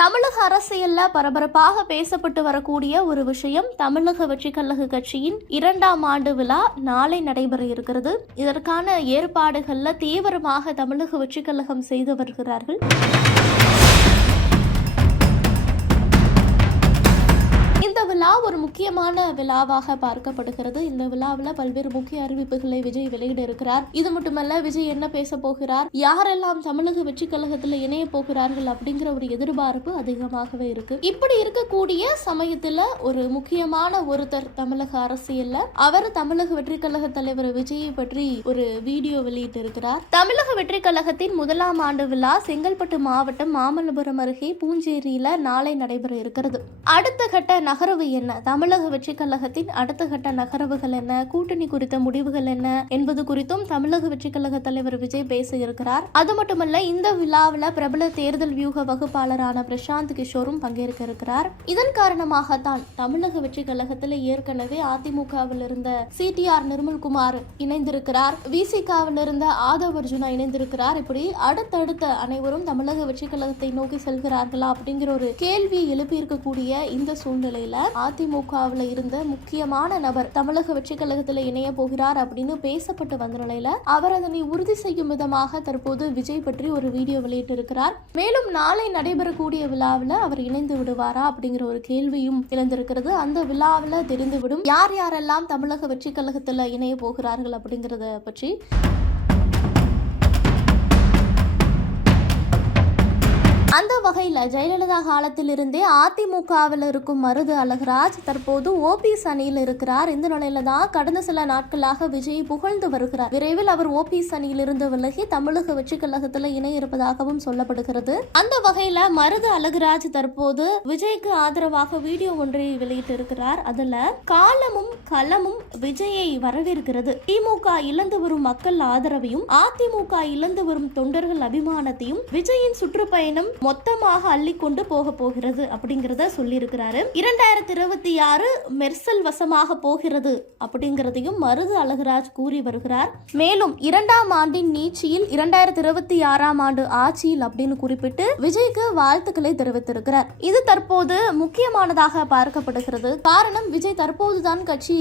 தமிழக அரசியல்ல பரபரப்பாக பேசப்பட்டு வரக்கூடிய ஒரு விஷயம், தமிழக வெற்றிக் கழக கட்சியின் 2ஆம் ஆண்டு விழா நாளை நடைபெற இருக்கிறது. இதற்கான ஏற்பாடுகள்ல தீவிரமாக தமிழக வெற்றிக் கழகம் செய்து வருகிறார்கள். இந்த விழா ஒரு முக்கியமான விழாவாக பார்க்கப்படுகிறது. இந்த விழாவில் பல்வேறு முக்கிய அறிவிப்புகளை விஜய் வெளியிட இருக்கிறார். இது மட்டுமல்ல, விஜய் என்ன பேச போகிறார், யாரெல்லாம் தமிழக வெற்றி கழகத்தில் இணைய போகிறார்கள் அப்படிங்கிற ஒரு எதிர்பார்ப்பு அதிகமாகவே இருக்கு. இப்படி இருக்கக்கூடிய சமயத்துல ஒரு முக்கியமான ஒருத்தர் தமிழக அரசியல்ல, அவர் தமிழக வெற்றி கழக தலைவர் விஜயை பற்றி ஒரு வீடியோ வெளியிட்டு இருக்கிறார். தமிழக வெற்றி கழகத்தின் 1ஆம் ஆண்டு விழா செங்கல்பட்டு மாவட்டம் மாமல்லபுரம் அருகே பூஞ்சேரியில நாளை நடைபெற இருக்கிறது. அடுத்த கட்ட நகர்வு என்ன, தமிழக வெற்றி கழகத்தின் அடுத்த கட்ட நகர்வுகள் என்ன, கூட்டணி குறித்த முடிவுகள் என்ன என்பது குறித்தும் தமிழக வெற்றி கழக தலைவர் விஜய் பேச இருக்கிறார். அது மட்டுமல்ல, இந்த விழாவில் பிரபல தேர்தல் வியூக வகுப்பாளரான பிரசாந்த் கிஷோரும் பங்கேற்க இருக்கிறார். இதன் காரணமாகத்தான் தமிழக வெற்றி கழகத்தில் ஏற்கனவே அதிமுகவில் இருந்த சிடிஆர் நிர்மல்குமார் இணைந்திருக்கிறார், விசிகாவில் இருந்த ஆதவ் அர்ஜுனா இணைந்திருக்கிறார். இப்படி அடுத்தடுத்த அனைவரும் தமிழக வெற்றி கழகத்தை நோக்கி செல்கிறார்களா அப்படிங்கிற ஒரு கேள்வியை எழுப்பியிருக்கக்கூடிய இந்த சூழ்நிலையில அதிமுகவில் இருந்த முக்கியமான நபர் தமிழக வெற்றி கழகத்தில் இணைய போகிறார் அப்படின்னு பேசப்பட்டு வந்த நிலையில அவர் அதனை உறுதி செய்யும் விதமாக தற்போது விஜய் பற்றி ஒரு வீடியோ வெளியிட்டு இருக்கிறார். மேலும் நாளை நடைபெறக்கூடிய விழாவில் அவர் இணைந்து விடுவாரா அப்படிங்கிற ஒரு கேள்வியும் எழுந்திருக்கிறது. அந்த விழாவில் தெரிந்துவிடும் யார் யாரெல்லாம் தமிழக வெற்றி கழகத்தில் இணைய போகிறார்கள் அப்படிங்கறத பற்றி. அந்த வகையில் ஜெயலலிதா காலத்திலிருந்தே அதிமுகவில் இருக்கும் மருது அழகுராஜ் தற்போது ஓபிஎஸ் அணியில் இருக்கிறார். இந்த நிலையில தான் கடந்த சில நாட்களாக விஜய் புகழ்ந்து வருகிறார். விரைவில் அவர் ஓபிஎஸ் அணியில் இருந்து விலகி தமிழக வெற்றி கழகத்தில் இணைய இருப்பதாகவும் சொல்லப்படுகிறது. அந்த வகையில மருது அழகுராஜ் தற்போது விஜய்க்கு ஆதரவாக வீடியோ ஒன்றை வெளியிட்டு இருக்கிறார். அதுல காலமும் களமும் விஜயை வரவேற்கிறது, திமுக இழந்து வரும் மக்கள் ஆதரவையும் அதிமுக இழந்து வரும் தொண்டர்கள் அபிமானத்தையும் விஜயின் சுற்றுப்பயணம் மொத்தமாக அள்ளிக்கொண்டு போக போகிறது அப்படிங்கறத சொல்லி இருக்கிறாரு. 2026 மெர்சல் வசமாக போகிறது அப்படிங்கறதையும் மருது அழகுராஜ் கூறி வருகிறார். மேலும் 2ஆம் ஆண்டின் நீட்சியில் 2026ஆம் ஆண்டு ஆட்சியில் அப்படின்னு குறிப்பிட்டு விஜய்க்கு வாழ்த்துக்களை தெரிவித்திருக்கிறார். இது தற்போது முக்கியமானதாக பார்க்கப்படுகிறது. காரணம், விஜய் தற்போதுதான் கட்சி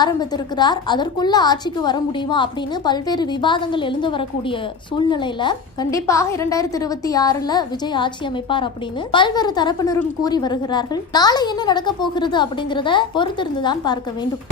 ஆரம்பித்திருக்கிறார், அதற்குள்ள ஆட்சிக்கு வர முடியுமா அப்படின்னு பல்வேறு விவாதங்கள் எழுந்து வரக்கூடிய சூழ்நிலையில கண்டிப்பாக 2026ல விஜய் ஆட்சி அமைப்பார் அப்படின்னு பல்வேறு தரப்பினரும் கூறி வருகிறார்கள். நாளை என்ன நடக்க போகிறது அப்படிங்கிறத பொறுத்திருந்துதான் பார்க்க வேண்டும்.